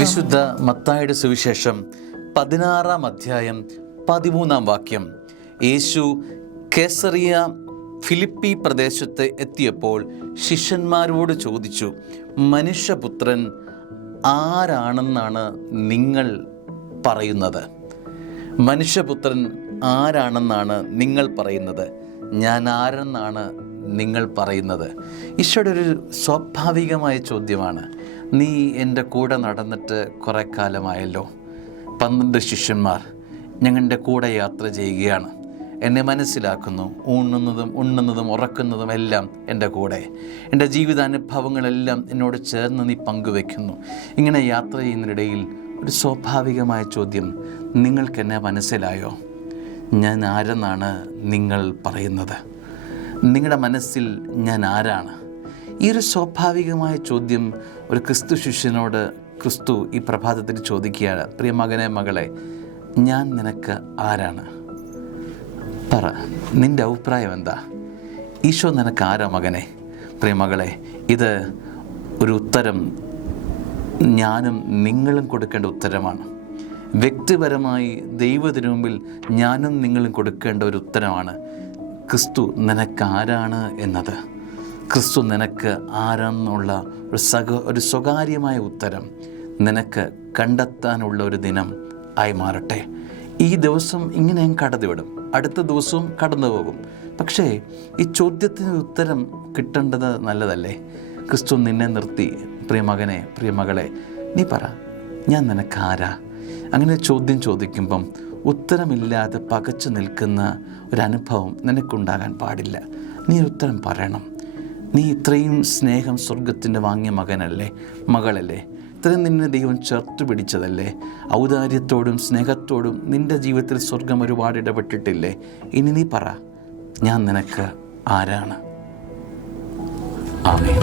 വിശുദ്ധ മത്തായിയുടെ സുവിശേഷം 16-ാം അധ്യായം 13-ാം വാക്യം. യേശു കേസറിയ ഫിലിപ്പി പ്രദേശത്ത് എത്തിയപ്പോൾ ശിഷ്യന്മാരോട് ചോദിച്ചു, മനുഷ്യപുത്രൻ ആരാണെന്നാണ് നിങ്ങൾ പറയുന്നത്? മനുഷ്യപുത്രൻ ആരാണെന്നാണ് നിങ്ങൾ പറയുന്നത്? ഞാൻ ആരെന്നാണ് നിങ്ങൾ പറയുന്നത്? ഈശോയുടെ ഒരു സ്വാഭാവികമായ ചോദ്യമാണ്. നീ എൻ്റെ കൂടെ നടന്നിട്ട് കുറേ കാലമായല്ലോ. 12 ശിഷ്യന്മാർ ഞങ്ങളുടെ കൂടെ യാത്ര ചെയ്യുകയാണ്. എന്നെ മനസ്സിലാക്കുന്നു. ഉണ്ണുന്നതും ഉറക്കുന്നതും എല്ലാം എൻ്റെ കൂടെ. എൻ്റെ ജീവിതാനുഭവങ്ങളെല്ലാം എന്നോട് ചേർന്ന് നീ പങ്കുവെക്കുന്നു. ഇങ്ങനെ യാത്ര ചെയ്യുന്നതിനിടയിൽ ഒരു സ്വാഭാവികമായ ചോദ്യം, നിങ്ങൾക്കെന്നെ മനസ്സിലായോ? ഞാൻ ആരെന്നാണ് നിങ്ങൾ പറയുന്നത്? നിങ്ങളുടെ മനസ്സിൽ ഞാൻ ആരാണ്? ഈ ഒരു സ്വാഭാവികമായ ചോദ്യം ഒരു ക്രിസ്തു ശിഷ്യനോട് ക്രിസ്തു ഈ പ്രഭാതത്തിൽ ചോദിക്കുകയാണ്. പ്രിയ മകനെ, മകളെ, ഞാൻ നിനക്ക് ആരാണ്? പറ, നിൻ്റെ അഭിപ്രായം എന്താ? ഈശോ നിനക്ക് ആരാ മകനെ, പ്രിയ മകളെ? ഇത് ഒരു ഉത്തരം ഞാനും നിങ്ങളും കൊടുക്കേണ്ട ഉത്തരമാണ്. വ്യക്തിപരമായി ദൈവത്തിനു മുമ്പിൽ ഞാനും നിങ്ങളും കൊടുക്കേണ്ട ഒരു ഉത്തരമാണ്. ക്രിസ്തു നിനക്ക് ആരാണ് എന്നത്. ക്രിസ്തു നിനക്ക് ആരാന്നുള്ള ഒരു സ്വകാര്യമായ ഉത്തരം നിനക്ക് കണ്ടെത്താനുള്ള ഒരു ദിനം ആയി മാറട്ടെ. ഈ ദിവസം ഇങ്ങനെ ഞാൻ കടന്നുവിടും, അടുത്ത ദിവസവും കടന്നു പോകും. പക്ഷേ ഈ ചോദ്യത്തിന് ഉത്തരം കിട്ടേണ്ടത് നല്ലതല്ലേ? ക്രിസ്തു നിന്നെ നിർത്തി, പ്രിയ മകനെ, പ്രിയ മകളെ, നീ പറ, ഞാൻ നിനക്ക് ആരാ? അങ്ങനെ ചോദ്യം ചോദിക്കുമ്പം ഉത്തരമില്ലാതെ പകച്ചു നിൽക്കുന്ന ഒരനുഭവം നിനക്കുണ്ടാകാൻ പാടില്ല. നീ ഉത്തരം പറയണം. നീ ഇത്രയും സ്നേഹം സ്വർഗത്തിൻ്റെ വാങ്ങിയ മകനല്ലേ, മകളല്ലേ? ഇത്രയും നിന്നെ ദൈവം ചേർത്ത് പിടിച്ചതല്ലേ? ഔദാര്യത്തോടും സ്നേഹത്തോടും നിൻ്റെ ജീവിതത്തിൽ സ്വർഗം ഒരുപാട് ഇടപെട്ടിട്ടില്ലേ? ഇനി നീ പറ, ഞാൻ നിനക്ക് ആരാണ്? ആമേൻ.